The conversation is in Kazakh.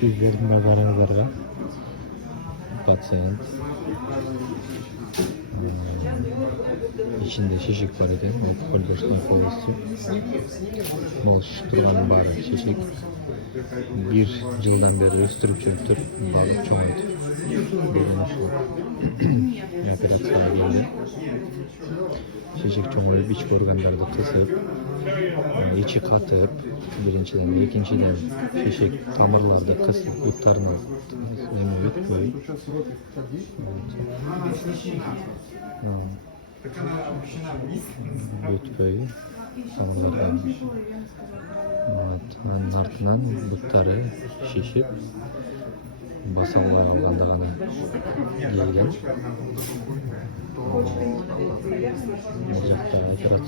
Sizlerin nazarınızlarga patsient içinde şişik var ekan, alkol polisi. Молшып турган баары шешек. 1 жылдан бeri өстүрүп жүрүптүр. Баары чоңойтуп. Операцияга келди. Шешек чоңоюп, ички органдарды кысып, ичи катып, биринчиден, экинчиден шешек тамырларды кысып, буттарына эме өтпөй. Өтпөй. Анын артынан буттары шишип, баса албай калганда гана келген. Бул жакта операция